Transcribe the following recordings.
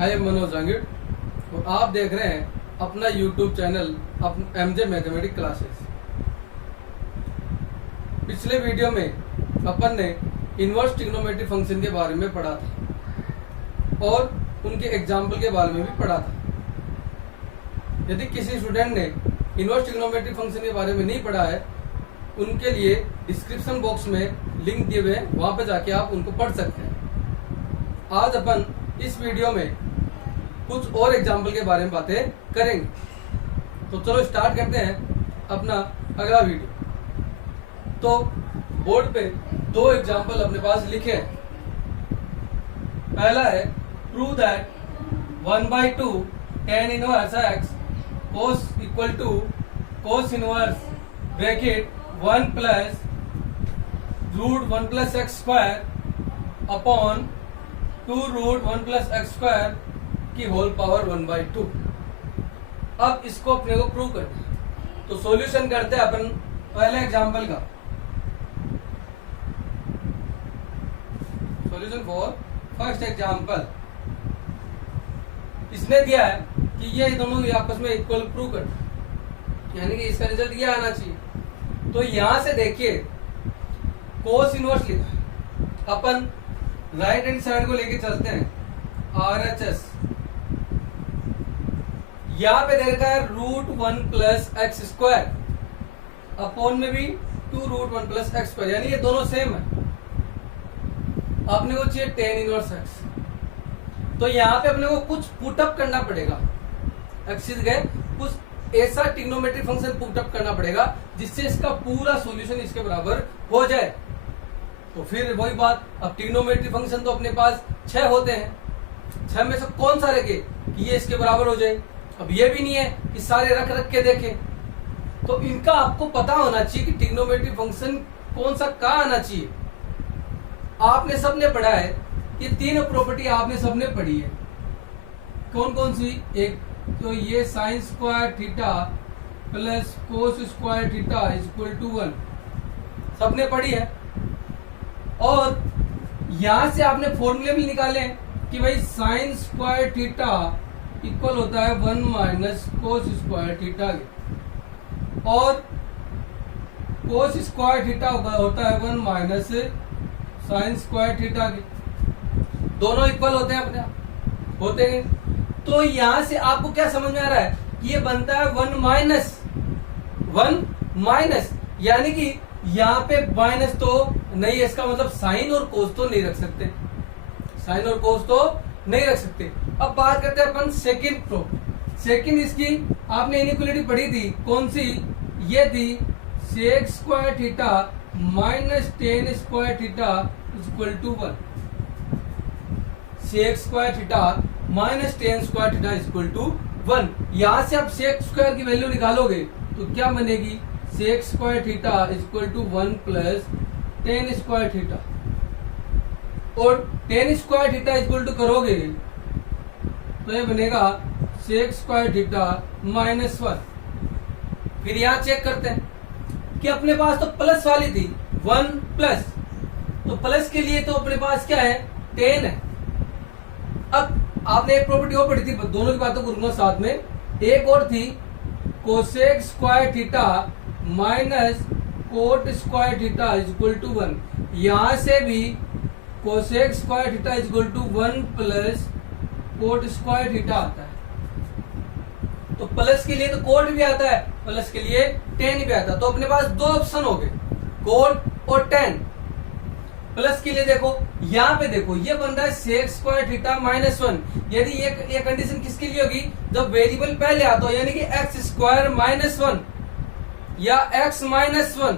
I am Manoj Jangid और आप देख रहे हैं अपना YouTube channel MJ mathematics classes. पिछले वीडियो में अपन ने इनवर्स ट्रिग्नोमेट्री फंक्शन के बारे में पढ़ा था और उनके एग्जाम्पल के बारे में भी पढ़ा था। यदि किसी स्टूडेंट ने इनवर्स ट्रिग्नोमेट्री फंक्शन के बारे में नहीं पढ़ा है, उनके लिए डिस्क्रिप्शन बॉक्स में लिंक दिए हुए हैं, वहां पर जाके आप उनको पढ़ सकते हैं। आज अपन इस वीडियो में कुछ और एग्जाम्पल के बारे में बातें करेंगे। तो चलो स्टार्ट करते हैं अपना अगला वीडियो। तो बोर्ड पे दो एग्जाम्पल अपने पास लिखे हैं। पहला है prove that 1/2 tan inverse x cos equal to cos inverse bracket 1 plus √1 plus x square upon 2 √1 plus x square की होल पावर 1/2। अब इसको अपने को प्रूव करना है। तो सॉल्यूशन करते हैं अपन पहले एग्जांपल का। Solution for first example. इसने दिया है कि ये दोनों आपस में इक्वल प्रूव करना है, यानी कि इसका रिजल्ट ये आना चाहिए। तो यहां से देखिए कोस इनवर्स लिखा है, अपन राइट हैंड साइड को लेके चलते हैं। RHS यहाँ पे दे रखा है √1 प्लस एक्स स्क्वायर अपॉन में भी 2 √1 प्लस एक्स स्क्वायर, यानी ये दोनों सेम है। अपने को चाहिए tan इनवर्स x। तो यहाँ पे अपने को कुछ पुटअप करना पड़ेगा, एक्सिस गए कुछ ऐसा ट्रिग्नोमेट्री फंक्शन पुटअप करना पड़ेगा जिससे इसका पूरा सॉल्यूशन इसके बराबर हो जाए। तो फिर वही बात, अब ट्रिग्नोमेट्री फंक्शन तो अपने पास 6 होते हैं, 6 में से कौन सा रखे कि ये इसके बराबर हो जाए। अब ये भी नहीं है कि सारे रख रख के देखें, तो इनका आपको पता होना चाहिए कि ट्रिग्नोमेट्री फंक्शन कौन सा कहाँ आना चाहिए। आपने सबने पढ़ा है, ये तीनों प्रॉपर्टी आपने सबने पढ़ी है। कौन कौन सी? एक तो ये sine square theta plus cos square theta equal to 1 सबने पढ़ी है। और यहां से आपने फॉर्मूले भी निकाले कि भाई साइन स्क्वायर थीटा इक्वल होता है 1 माइनस कोस स्क्वायर थीटा के, और कोस स्क्वायर थीटा होता है 1 माइनस साइन स्क्वायर थीटा के। दोनों इक्वल होते हैं, अपने आप होते हैं। तो यहां से आपको क्या समझ में आ रहा है? ये बनता है 1 माइनस, यानी कि यहाँ पे माइनस तो नहीं है, इसका मतलब साइन और कोस तो नहीं रख सकते, साइन और कोस तो नहीं रख सकते। अब बात करते हैं अपन सेकंड प्रूफ। सेकंड इसकी आपने इनइक्वालिटी पढ़ी थी, कौन सी? ये थी sec square theta minus tan square theta equal to 1। Sec square theta minus tan square theta equal to 1। यहां से आप सेक स्क्वायर की वैल्यू निकालोगे तो क्या बनेगी? Sec square theta equal to 1 plus tan square theta, और tan square theta equal to करोगे तो ये बनेगा सेक स्क्वायर थीटा माइनस 1। फिर यहां चेक करते हैं कि अपने पास तो प्लस वाली थी 1 प्लस, तो प्लस के लिए तो अपने पास क्या है? tan है। अब आपने एक प्रॉपर्टी और पढ़ी थी, दोनों की बातों करूंगा साथ में। एक और थी cosec square theta minus cot square theta equal to 1। यहां से भी cosec square theta equal to 1 plus cot square theta आता है। तो प्लस के लिए तो कोट भी आता है, प्लस के लिए tan भी आता है। तो अपने पास दो ऑप्शन हो गए, कोट और tan। प्लस के लिए देखो, यहाँ पे देखो ये बन रहा है सेक स्क्वायर थीटा माइनस 1। यदि ये कंडीशन किसके लिए होगी? जब वेरिएबल पहले आता हो, यानी कि एक्स स्क्वायर माइनस 1 या x माइनस 1।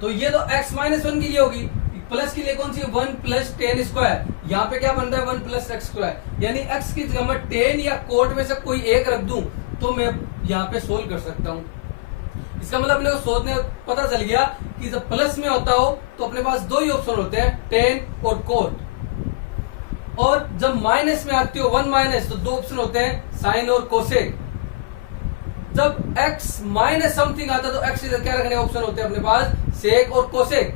तो ये तो x माइनस 1 के लिए होगी। प्लस के लिए कौन सी? 1 प्लस tan स्क्वायर। यहाँ पे क्या बन रहा है? 1 प्लस एक्स स्क्वायर, यानी x की जगह मैं tan या कोट में से कोई एक रख दूं तो मैं यहाँ पे सोल्व कर सकता हूँ। इसका मतलब अपने को सोचने पता चल गया कि जब प्लस में होता हो तो अपने पास दो ही ऑप्शन होते हैं, tan और कोट। और जब माइनस में आती हो 1 माइनस, तो दो ऑप्शन होते हैं, साइन और कोसेक। जब x माइनस समथिंग आता तो x क्या रखने ऑप्शन होते हैं अपने पास? सेक और कोसेक।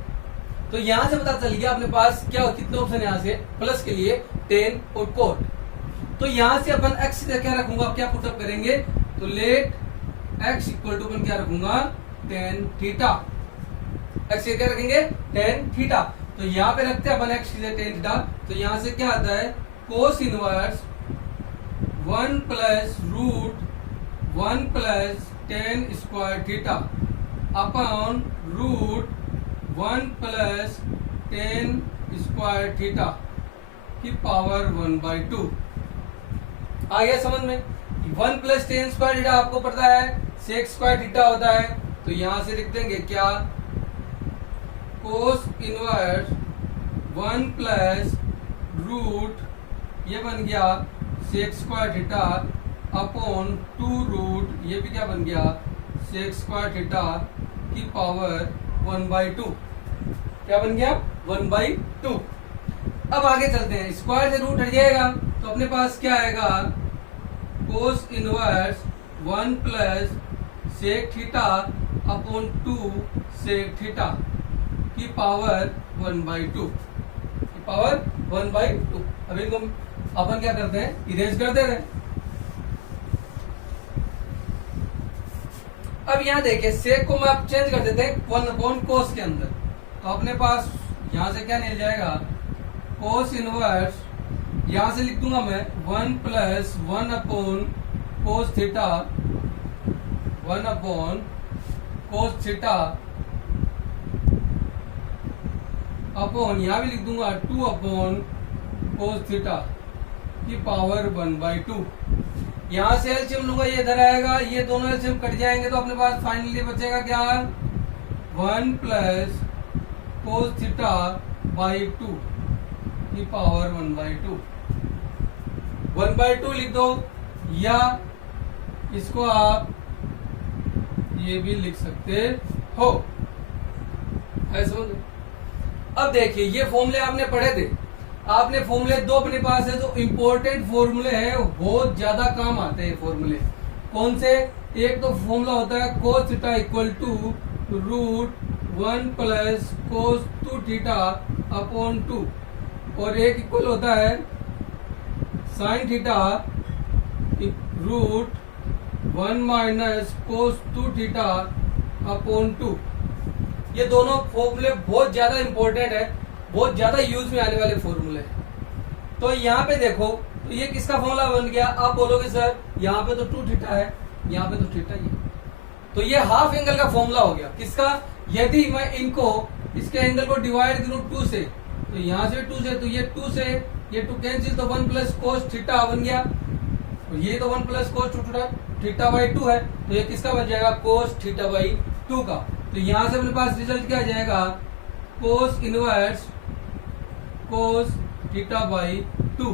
तो यहां से पता चल गया अपने पास क्या कितने ऑप्शन यहाँ से? प्लस के लिए tan और कोट। तो यहां से अपन x क्या रखूंगा, क्या पुटअप करेंगे, तो लेट x इक्वल टू अपन क्या रखूंगा, tan थीटा। x क्या रखेंगे, tan थीटा। तो यहाँ पे रखते हैं अपन x tan थीटा। तो यहां से क्या आता है, cos inverse 1 plus root 1 plus tan square theta upon root 1 plus tan square theta की पावर 1/2। आ गया समझ में। 1 प्लस tan स्क्वायर थीटा आपको पता है sec स्क्वायर थीटा होता है। तो यहां से लिख देंगे क्या, कोस इनवर्स 1 प्लस रूट, ये बन गया sec square theta upon 2 root, ये भी क्या बन गया, sec स्क्वायर थीटा की पावर 1/2। क्या बन गया, 1/2। अब आगे चलते हैं, स्क्वायर से रूट हट जाएगा तो अपने पास क्या आएगा, cos inverse 1 plus sec theta upon 2 sec theta की पावर 1/2, की पावर 1/2। अब इनको अपन क्या करते हैं, इरेज कर दे रहे हैं। अब यहां देखिए सेक को मैं अब चेंज कर देते हैं 1 अपॉन कोस के अंदर। तो अपने पास यहां से क्या मिल जाएगा, कोस इनवर्स, यहां से लिख दूंगा मैं 1 plus 1 upon cos theta, 1 upon cos theta upon, यहां भी लिख दूंगा 2 अपॉन कोस थीटा की पावर 1/2। यहां से एलसीएम लूंगा, ये इधर आएगा, ये दोनों एलसीएम कट जाएंगे तो अपने पास फाइनली बचेगा क्या, 1 प्लस कोस थीटा बाई 2 की पावर 1/2। 1/2 लिख दो, या इसको आप ये भी लिख सकते हो, ऐसा। अब देखिए ये फॉर्मूले आपने पढ़े थे, आपने फॉर्मूले दो अपने पास है, जो इंपॉर्टेंट फॉर्मूले हैं, बहुत ज्यादा काम आते हैं फॉर्मूले। कौन से, एक तो फॉर्मूला होता है cos theta equal to root 1 plus cos 2 theta upon 2, और एक इक्वल होता है sine theta root 1 minus cos 2 theta upon 2। ये दोनों फॉर्मूले बहुत ज्यादा इंपॉर्टेंट है, बहुत ज्यादा यूज में आने वाले फॉर्मूले हैं। तो यहाँ पे देखो, तो ये किसका फॉर्मूला बन गया, आप बोलोगे सर यहाँ पे तो 2 थीटा है, यहाँ पे तो थीटा ही है, तो ये हाफ एंगल का फॉर्मूला हो गया। किसका, यदि मैं इनको इसके एंगल को डिवाइड करूं 2 से, तो यहाँ से 2 से, तो ये 2 से ये 2 कैंसिल, तो 1 प्लस कोस थीटा बन गया, और ये तो 1 प्लस कोस थीटा बाई 2 है, तो ये किसका बन जाएगा, कोस थीटा बाई 2 का। तो यहां से अपने पास रिजल्ट क्या आ जाएगा, cos inverse cos theta by 2,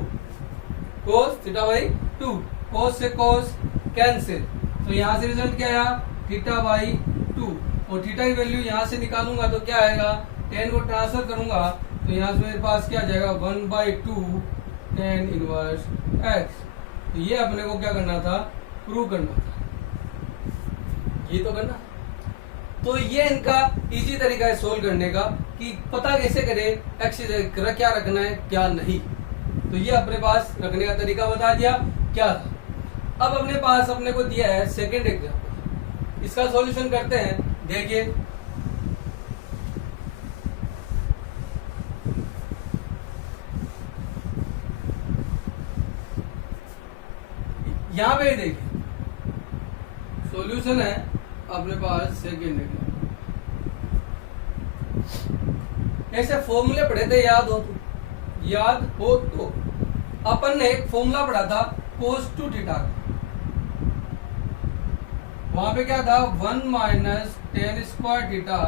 cos theta by 2, कोस से कोस कैंसिल, तो यहां से रिजल्ट क्या आया, थीटा बाई 2, और थीटा की वैल्यू यहां से निकालूंगा तो क्या आएगा, tan को ट्रांसफर करूंगा तो यहां से मेरे पास क्या आ जाएगा, 1/2 tan इनवर्स x। तो ये अपने को क्या करना था, प्रूव करना था, ये तो करना। तो ये इनका इजी तरीका है सोल्व करने का, कि पता कैसे करें एक्स क्या रखना है क्या नहीं। तो ये अपने पास रखने का तरीका बता दिया क्या था। अब अपने पास अपने को दिया है सेकंड एग्जांपल, इसका सॉल्यूशन करते हैं। देखिए यहां पे देखिए सॉल्यूशन है अपने पास सेकंड एग्जांपल। ऐसे फॉर्मूले पढ़े थे, याद हो तो अपन ने एक फॉर्मूला पढ़ा था कोस 2 थीटा का, वहां पे क्या था, 1 minus tan square theta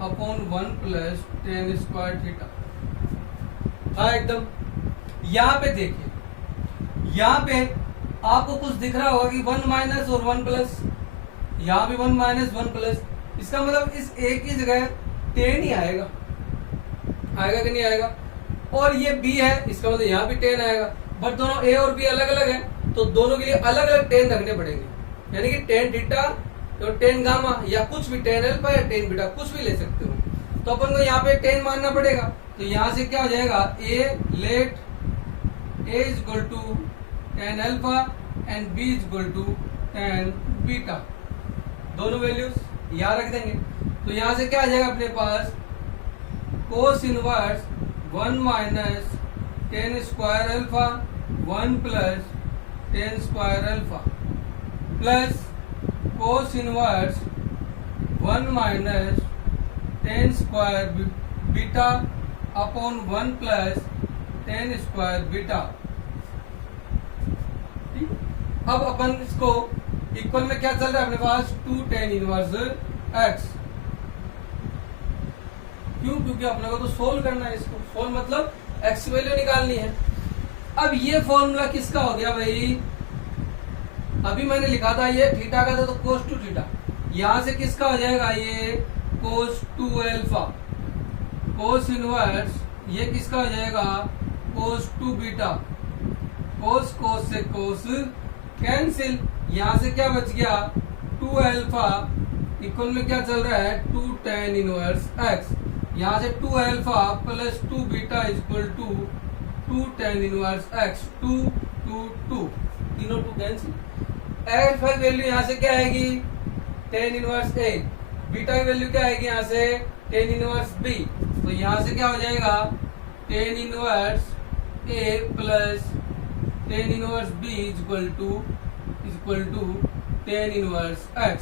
upon 1 plus tan square theta था एकदम। यहाँ पे देखिए, यहाँ पे आपको कुछ दिख रहा होगा कि 1 माइनस और 1 प्लस, यहाँ भी 1 माइनस 1 प्लस, इसका मतलब इस एक ही जगह tan ही आएगा, आएगा कि नहीं आएगा। और ये b है, इसका मतलब यहाँ भी tan आएगा, बट दोनों a और b अलग अलग है, तो दोनों के लिए अलग अलग tan रखने पड़ेंगे, यानी कि tan थीटा और tan गामा, या कुछ भी tan अल्फा या tan बीटा कुछ भी ले सकते हो। तो अपन को यहाँ पे tan मानना पड़ेगा, तो यहाँ से क्या हो जाएगा, a let a equal to tan alpha and b equal to tan beta. दोनों वैल्यूज यहाँ रख देंगे। तो यहाँ से क्या आ जाएगा अपने पास, cos inverse 1 minus tan square alpha 1 plus tan square alpha plus cos inverse 1 minus tan square beta upon 1 plus tan square beta. अब अपन इसको इक्वल में क्या चल रहा है अपने पास, 2 tan इनवर्स x। क्यों, क्योंकि अपने को तो सोल्व करना है इसको। सोल्व मतलब x की वैल्यू निकालनी है। अब ये फॉर्मूला किसका हो गया भाई, अभी मैंने लिखा था ये थीटा का था तो कोस 2 थीटा, यहां से किसका हो जाएगा ये कोस 2 अल्फा। कोस इनवर्स ये किसका हो जाएगा कोस 2 बीटा। कोस कोस से कोस कैंसिल, यहां से क्या बच गया 2 अल्फा इक्वल में क्या चल रहा है 2 tan इनवर्स x। यहां से 2 alpha plus 2 beta equal to 2 tan inverse x। 2 2 2 तीनों 2 कैंसिल। अल्फा की वैल्यू यहां से क्या आएगी tan इनवर्स a, बीटा की वैल्यू क्या आएगी यहां से tan इनवर्स b। तो यहां से क्या हो जाएगा tan inverse a plus tan inverse b equal to tan inverse x।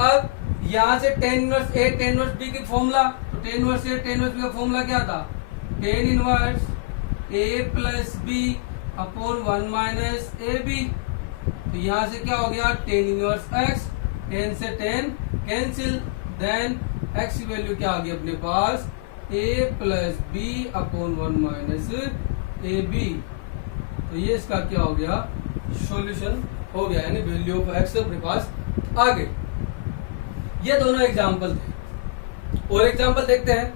अब यहां से tan inverse a tan inverse b की फॉर्मूला, तो tan inverse a tan inverse b का फॉर्मूला क्या था, tan inverse a plus b upon 1 minus a b. तो यहां से क्या हो गया tan इनवर्स x, tan से tan कैंसिल, देन x की वैल्यू क्या आ गई अपने पास a plus b upon 1 minus a b. तो ये इसका क्या हो गया सॉल्यूशन हो गया, यानी वैल्यू ऑफ x अपने पास आ गई। ये दोनों एग्जाम्पल थे, और एग्जाम्पल देखते हैं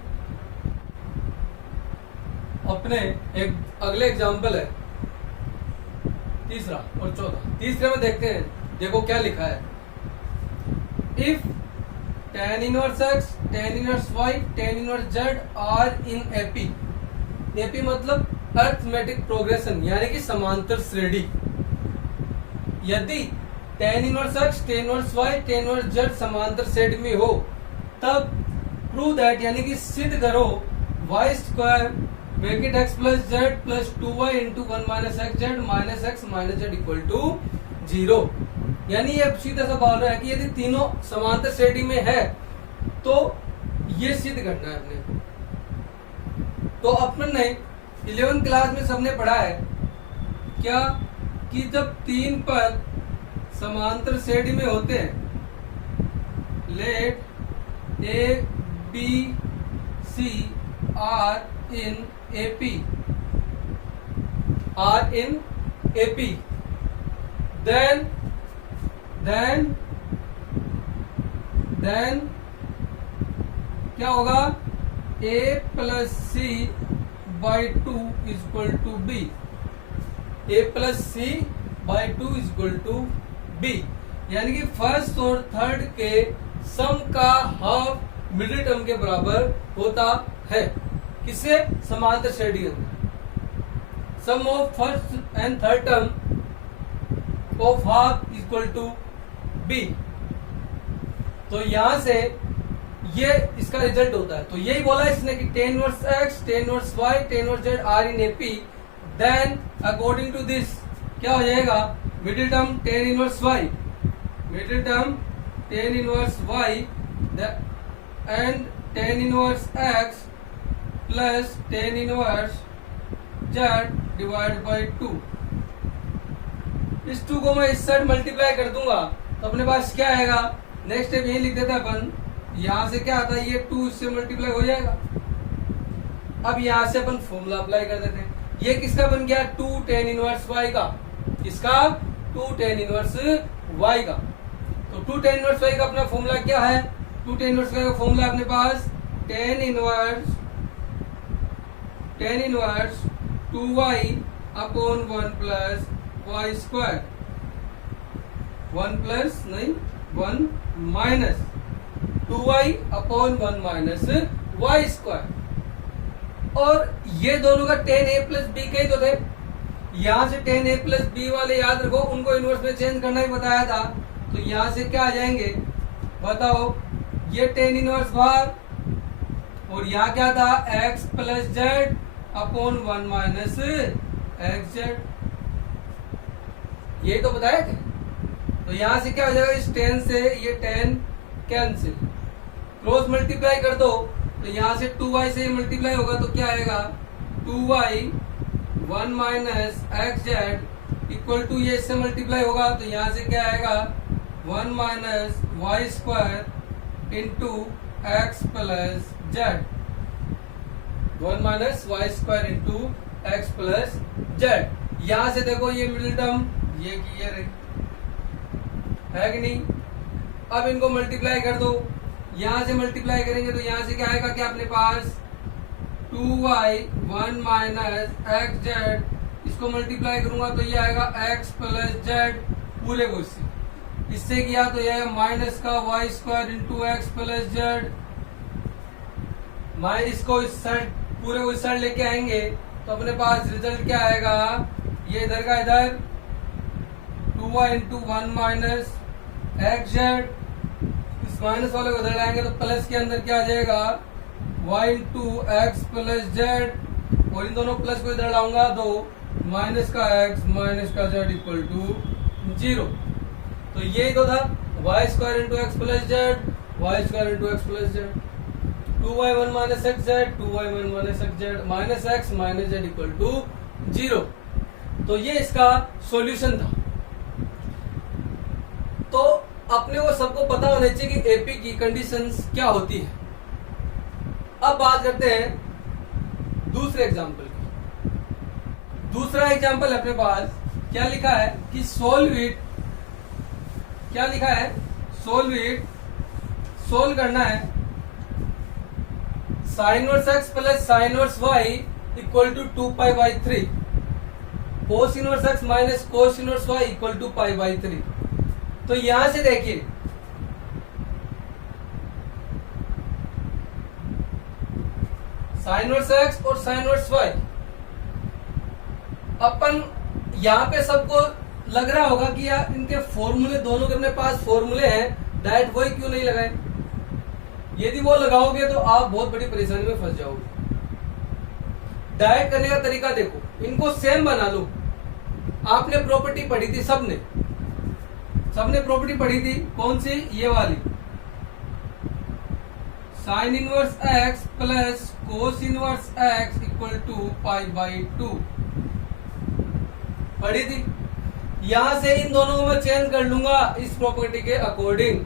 अपने। एक अगले एग्जाम्पल है तीसरा और चौथा। तीसरे में देखते हैं, देखो क्या लिखा है, if tan inverse x, tan inverse y, tan inverse z are in AP. AP मतलब अर्थमेटिक प्रोग्रेशन, यानी कि समांतर श्रेणी। यदि tan inverse x, tan inverse y, tan inverse z समांतर श्रेणी में हो, तब प्रूव दैट यानी कि सिद्ध करो y square bracket x plus z plus 2y into 1 minus x minus z equal to 0। यानी ये सीधा सा बोल रहा है कि यदि तीनों समांतर श्रेणी में है तो ये सिद्ध करना है अपने। तो अपन ने 11th क्लास में सबने पढ़ा है क्या, कि जब तीन पद समांतर श्रेणी में होते हैं, let a b c are in AP, are in AP, then क्या होगा a plus c by 2 equal to b. a plus c by 2 equal to b, यानी कि फर्स्ट और थर्ड के सम का हाफ मिडिल टर्म के बराबर होता है। किससे, समांतर श्रेणी अंदर। Sum of first and third term of half equal to B. तो यहां से ये इसका रिजल्ट होता है। तो यही बोला इसने कि tan inverse x, tan inverse y, tan inverse z are in AP, then according to this क्या हो जाएगा, middle term tan inverse y, middle term tan inverse y and tan inverse x plus tan inverse z divide by 2। इस 2 को मैं इस side multiply कर दूंगा तो अपने पास क्या आएगा, नेक्स्ट स्टेप यही लिख देता है अपन। यहां से क्या आता है, ये 2 इससे मल्टीप्लाई हो जाएगा। अब यहां से अपन फॉर्मूला अप्लाई कर देते हैं। ये किसका बन गया, 2 tan इनवर्स y का। किसका, 2 tan इनवर्स y का। तो 2 tan इनवर्स y का अपना फॉर्मूला क्या है, 2 tan इनवर्स y का फॉर्मूला अपने पास tan inverse 2y upon 1 plus y square, 1 plus नहीं 1 minus 2y upon 1 minus y square. और ये दोनों का tan a प्लस b के ही तो थे। यहाँ से टेन ए प्लस बी वाले याद रखो, उनको इनवर्स में चेंज करना ही बताया था। तो यहाँ से क्या आ जाएंगे बताओ, ये टेन इनवर्स बाहर, और यहाँ क्या था x plus Z upon 1 minus x Z, यही तो बताए थे। तो यहाँ से क्या हो जाएगा, इस 10 से ये 10 कैंसिल, क्रॉस मल्टीप्लाई कर दो, तो यहाँ से 2y से मल्टीप्लाई होगा तो क्या आएगा 2y 1 minus x z equal to, ये इससे मल्टीप्लाई होगा तो यहाँ से क्या आएगा 1 minus y square into x plus z, 1 minus y square into x plus z. यहाँ से देखो ये मिडिल टर्म ये की ये रही है कि नहीं। अब इनको मल्टीप्लाई कर दो, यहाँ से मल्टीप्लाई करेंगे तो यहाँ से क्या आएगा, क्या अपने पास 2y 1 माइनस एक्स जेड, इसको मल्टीप्लाई करूंगा तो ये आएगा x प्लस जेड पूरे को इससे किया तो ये माइनस का y square into x plus z, इसको इस साइड पूरे को इस साइड लेके आएंगे तो अपने पास रिजल्ट क्या आएगा, ये इधर का इधर 2y into 1 minus x Z, इस माइनस वाले को इधर लाएंगे तो प्लस के अंदर क्या आ जाएगा y into x plus Z, और इन दोनों प्लस को इधर लाऊंगा तो माइनस का x माइनस का z इक्वल टू 0। तो यही तो था y square into x plus z, y square into x plus z, 2y 1 minus x z, 2y 1 minus x z minus x minus z equal to 0। तो ये इसका solution था। तो अपने को सबको पता होना चाहिए कि एपी की कंडीशंस क्या होती है। अब बात करते हैं दूसरे एग्जांपल की। दूसरा एग्जांपल अपने पास क्या लिखा है कि सोल्व इट, क्या लिखा है सोल्व इट, सोल्व करना है sine inverse x plus sine inverse y equal to 2 pi by 3, cos inverse x minus cos inverse y equal to pi by 3। तो यहां से देखिए साइन इनवर्स एक्स और साइन इनवर्स वाई, अपन यहां पे सबको लग रहा होगा कि यार इनके फॉर्मूले, दोनों के अपने पास फॉर्मूले हैं, डायरेक्ट वही क्यों नहीं लगाए। यदि वो लगाओगे तो आप बहुत बड़ी परेशानी में फंस जाओगे। डायरेक्ट करने का तरीका देखो, इनको सेम बना लो। आपने प्रॉपर्टी पढ़ी थी, सबने प्रॉपर्टी पढ़ी थी, कौन सी, ये वाली, sine inverse x plus cos inverse x equal to pi by 2 पढ़ी थी। यहां से इन दोनों को मैं चेंज कर लूंगा इस प्रॉपर्टी के अकॉर्डिंग।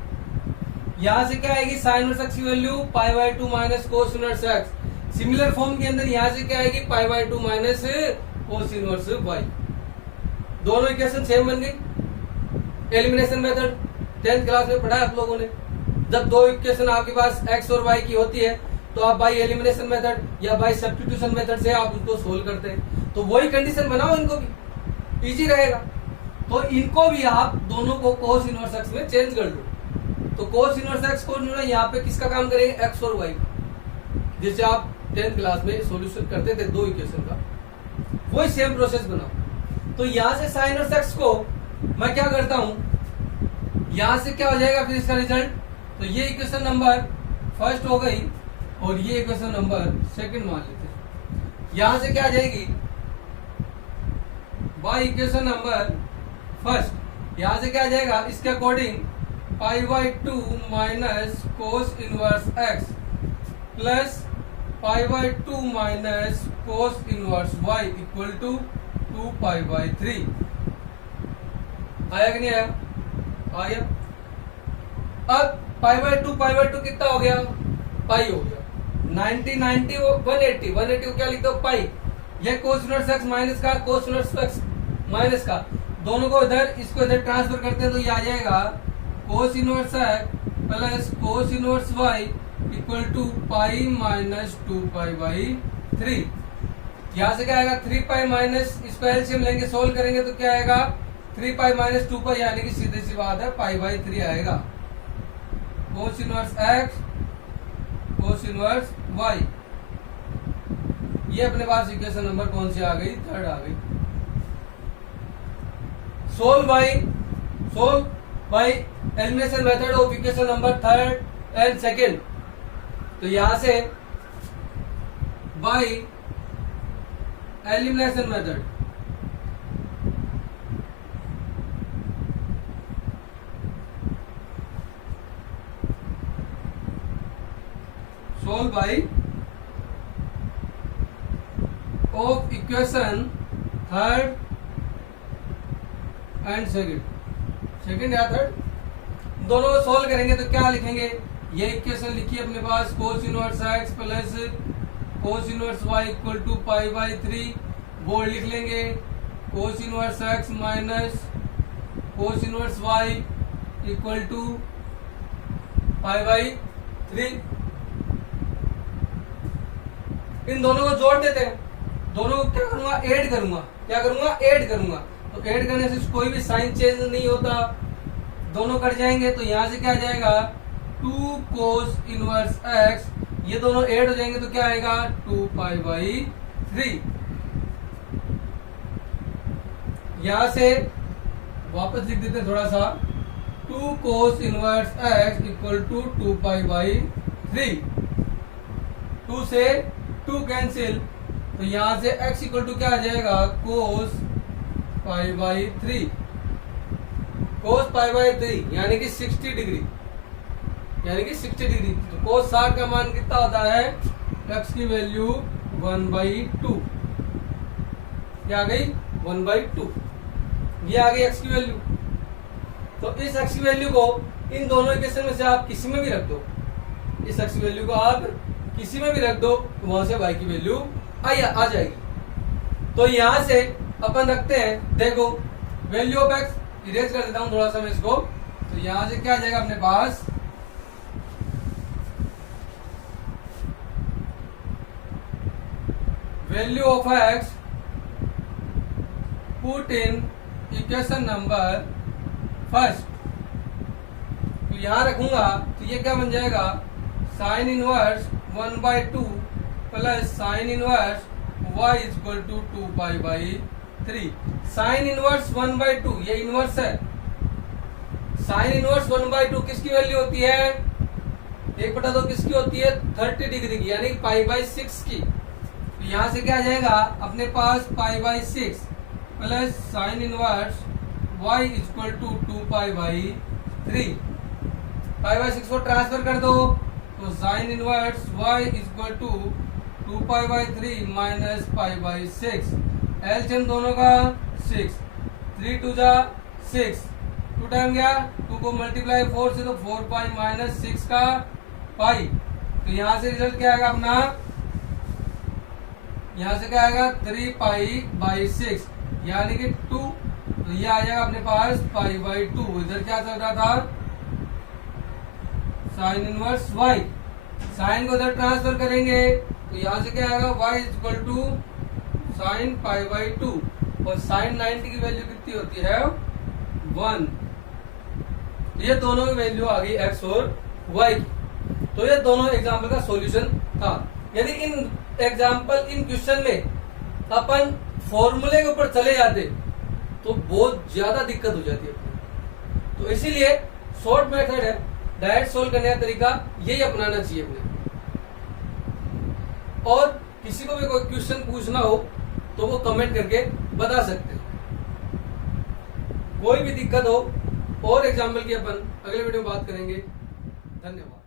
यहां से क्या आएगी, साइन इनवर्स एक्स की value pi by 2 minus cos inverse x. Similar form के अंदर यहां से क्या आएगी, pi by 2 minus cos inverse y. दोनों इक्वेशन सेम बन गई। एलिमिनेशन मेथड 10th क्लास में पढ़ा है आप लोगों ने। जब दो इक्वेशन आपके पास x और y की होती है तो आप बाई एलिमिनेशन मेथड या बाई सब्स्टिट्यूशन मेथड से आप उसको सोल्व करते हैं। तो वही कंडीशन बनाओ, इनको भी इजी रहेगा। तो इनको भी आप दोनों को कोस इनवर्स एक्स में चेंज कर दो। तो कोस इनवर्स एक्स को यहाँ पे किसका काम करेंगे, x और y, जिससे आप 10th क्लास में सॉल्यूशन करते थे दो इक्वेशन का, वही सेम प्रोसेस बनाओ। तो यहाँ से साइन इनवर्स एक्स को मैं क्या करता हूं, यहां से क्या हो जाएगा फिर इसका रिजल्ट, तो ये इक्वेशन नंबर फर्स्ट हो गई और ये इक्वेशन नंबर सेकंड मान लेते हैं। यहां से क्या आ जाएगी, बाई इक्वेशन नंबर फर्स्ट, यहां से क्या आ जाएगा, इसके according pi by 2 minus cos inverse x plus pi by 2 minus cos inverse y equal to 2 pi by 3। आया कि नहीं आया, आ गया। अब पाई बाई 2 कितना हो गया, पाई हो गया। 90 90 180 180 को क्या लिखते हो, पाई। ये कोस इनवर्स एक्स माइनस का कोस इनवर्स एक्स माइनस का, दोनों को इधर, इसको इधर ट्रांसफर करते हैं तो ये आ जाएगा cos inverse x plus cos inverse y equal to pi minus 2 pi by 3। यहां से क्या आएगा, 3 पाई माइनस, इसको एलसीएम लेंगे, सोल्व करेंगे तो क्या आएगा, 3 पाई माइनस 2 पाई, यानी कि सीधी सी बात है पाई बाई 3 आएगा। Cos inverse x cos inverse y, ये अपने पास इक्वेशन नंबर कौन सी आ गई, थर्ड आ गई। Solve by elimination method of equation number third and second. तो यहां से by elimination method solve by of equation third and second या थर्ड, दोनों को सोल्व करेंगे तो क्या लिखेंगे, ये इक्वेशन लिखिए अपने पास cos inverse x plus cos inverse y equal to pi by 3, board लिख लेंगे cos inverse x minus cos inverse y equal to pi by 3। इन दोनों को जोड़ देते हैं, दोनों को क्या करूंगा, ऐड करूंगा। तो ऐड करने से कोई भी साइन चेंज नहीं होता, दोनों कट जाएंगे। तो यहां से क्या आ जाएगा 2 कोस इनवर्स एक्स, ये दोनों ऐड हो जाएंगे तो क्या आएगा 2 पाई बाई 3। यहां से वापस लिख देते हैं थोड़ा सा, 2 cos inverse x equal to 2 pi by 3। 2 से 2 कैंसिल, तो यहां से x इक्वल टू क्या आ जाएगा कोस पाई बाई 3, कोस पाई बाई 3 यानी कि 60 डिग्री, तो कोस 60 का मान कितना होता है, x की वैल्यू 1/2, क्या आ गई 1/2, ये आ गई x की वैल्यू। तो इस x की वैल्यू को इन दोनों इक्वेशन में से आप किसी में भी रख दो, इस x की वैल्यू को आप किसी में भी रख दो तो वहां से y की वैल्यू आ जाएगी। तो यहां से अपन रखते हैं, देखो वैल्यू ऑफ x इरेज कर देता हूं थोड़ा सा मैं इसको। तो यहां से क्या आ जाएगा अपने पास, value of x put in equation number first. तो यहां रखूंगा तो ये क्या बन जाएगा, sine inverse 1/2 plus sine inverse y equal to 2 pi by 3। Sine inverse 1/2 ये इनवर्स है, साइन इनवर्स 1/2 किसकी वैल्यू होती है, 1/2 किसकी होती है 30 डिग्री की, यानी पाई बाई 6 की। तो यहां से क्या आ जाएगा अपने पास pi by 6 plus sine inverse y equal to 2 pi by 3। Pi by 6 को ट्रांसफर कर दो, तो sine inverse y equal to 2 pi by 3 minus pi by 6, LCM दोनों का 6, 3 2 जा 6, 2 टाइम गया 2 को मल्टीप्लाई 4 से, तो 4 पाई माइनस 6 का पाई। तो यहां से रिजल्ट क्या आएगा अपना, यहां से क्या आएगा 3 पाई बाई 6 यानी कि 2। तो ये आ जाएगा अपने पास पाई बाई 2। इधर क्या चल रहा था, साइन इनवर्स y, साइन को इधर ट्रांसफर करेंगे तो यहां से क्या आएगा y equal to sine pi by 2, और साइन 90 की वैल्यू कितनी होती है 1। ये दोनों की वैल्यू आ गई x और y की। तो ये दोनों एग्जाम्पल का सॉल्यूशन था। यदि इन एग्जाम्पल इन क्वेश्चन में अपन फॉर्मूले के ऊपर चले जाते तो बहुत ज्यादा दिक्कत हो जाती है। तो इसीलिए शॉर्ट मेथड है, डायरेक्ट सोल्व करने का तरीका यही अपनाना चाहिए अपने। और किसी को भी कोई क्वेश्चन पूछना हो तो वो कमेंट करके बता सकते हैं। कोई भी दिक्कत हो और एग्जाम्पल की अपन अगले वीडियो में बात करेंगे। धन्यवाद।